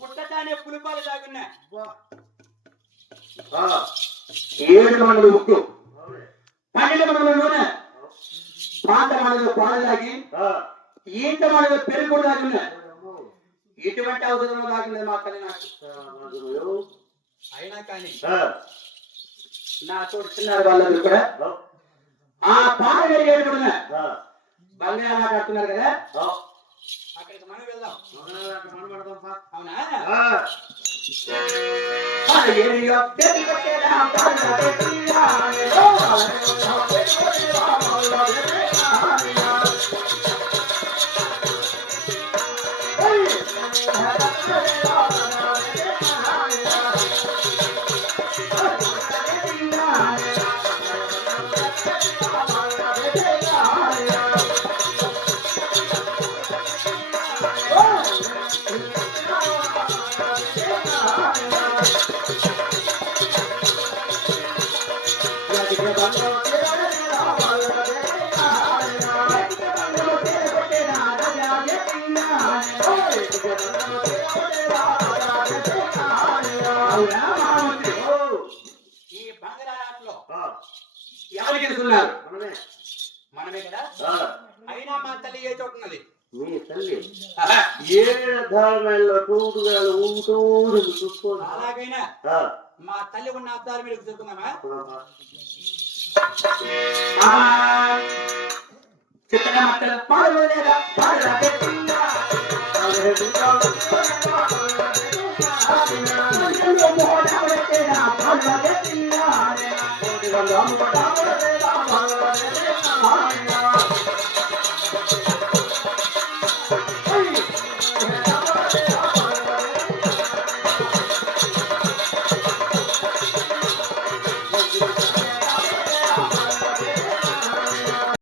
పుట్టగానే పులిపాలు తాగున్నా 7 మంది ఉక్కు 12 మంది నూనె పాత మనలో పాలు తాగి ఈత మనలో పెరుగు తాగున్నా ఇటువంటి అవసరం తాగినది మా తల్లి నాకు అయినా కానీ నా చూస్తున్నారు వాళ్ళందరూ కూడా ఆ పాలు పెరిగేటున్నా బంగాళా కడుతున్నారు కదా అక్కడికి మనం వెళ్దాం అవునా ఈ బంగారాట్లో ఎవరికి తెలుసున్నారు మనమే కదా అయినా మా తల్లి ఏ చోటు ఉన్నది మీ తల్లి 7 ధారమైల్లో తూటుగాలు చూసుకోండి అలాగైనా మా తల్లి ఉన్న అద్దాల మీద చూసుకుందామా చిత్రమట్టల పాలు లేదా పాలు